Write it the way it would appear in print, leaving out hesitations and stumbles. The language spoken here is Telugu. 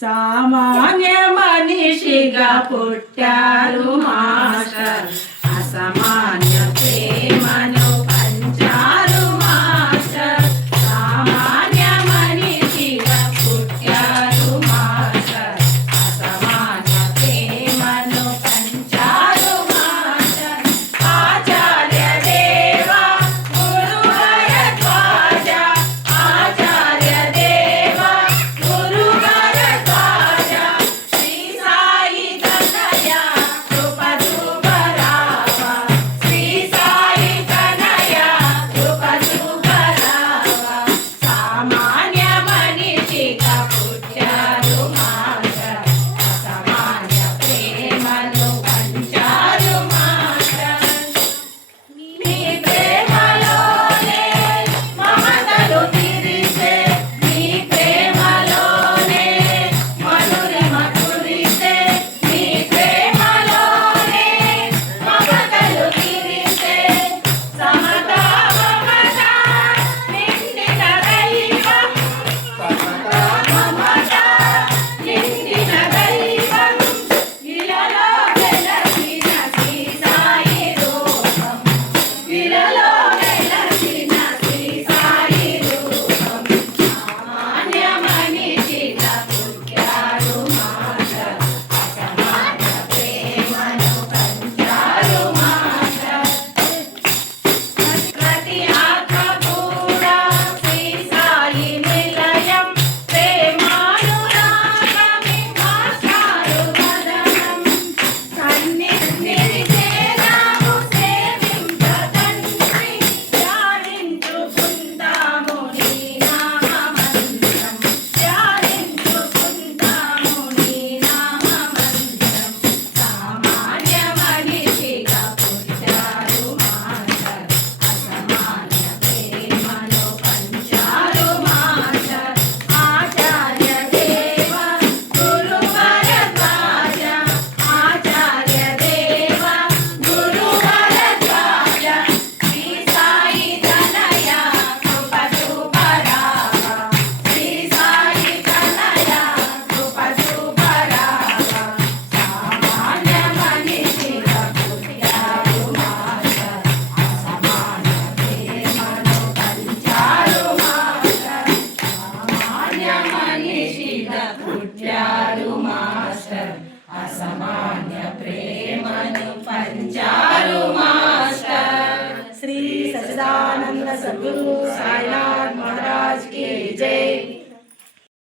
సామాన్య మనిషిగా పుట్టారు మాస్టర్ అసామాన్య ప్రేమను పంచారు మాస్టర్ సామాన్య మనిషిగా పుట్టారు మాస్టర్ అసామాన్య ప్రేమను పంచారు మాస్టర్ ఆచార్య దేవా గురు భరద్వాజ ఆచార్య దేవా గురు భరద్వాజ శ్రీ సాయి తనయ కృప చూపరావ శ్రీ సాయి తనయ కృప చూపరావ సామాన్య మనిషిగా పుట్టారు మాస్టర్ అసామాన్య ప్రేమను పంచారు మాస్టర్ మీ ప్రేమలోనే మమతలు తిరిసే మీ ప్రేమలోనే మధురిమ కురిసే మీ ప్రేమలోనే మమతలు తిరిసే సమత మమత నిండిన దైవం సమత మమత నిండిన దైవం ఇలలో వెలసిన శ్రీ సాయి రూపం ఇలలో వెలసిన శ్రీ సాయి రూపం సామాన్య మనిషిగా పుట్టారు మాస్టర్ అసామాన్య ప్రేమను పంచారు మాస్టర్ ప్రతి ఆత్మ కూడా శ్రీ సాయి నిలయం ప్రేమానురాగమే మాస్టారు వదనం సన్నిధిని చేరాము సేవింప తండ్రి ధ్యానించుకుందాము నీ నామమంత్రం ధ్యానించుకుందాము నీ నామమంత్రం సామాన్య మనిషిగా పుట్టారు మాస్టర్ అసామాన్య ప్రేమను పంచారు మాస్టర్ ఆచార్య దేవా గురు భరద్వాజ ఆచార్య దేవా గురు భరద్వాజ శ్రీ సాయి తనయ కృప చూపరావ శ్రీ సాయి తనయ కృప చూపరావ సామాన్య మనిషిగా పుట్టారు మాస్టర్ అసామాన్య ప్రేమను పంచారు మాస్టర్ సామాన్య మనిషిగా పుట్టారు మాస్టర్ అసామాన్య ప్రేమను పంచారు మాస్టర్ శ్రీ సచిదానంద సద్గురు సాయినాథ్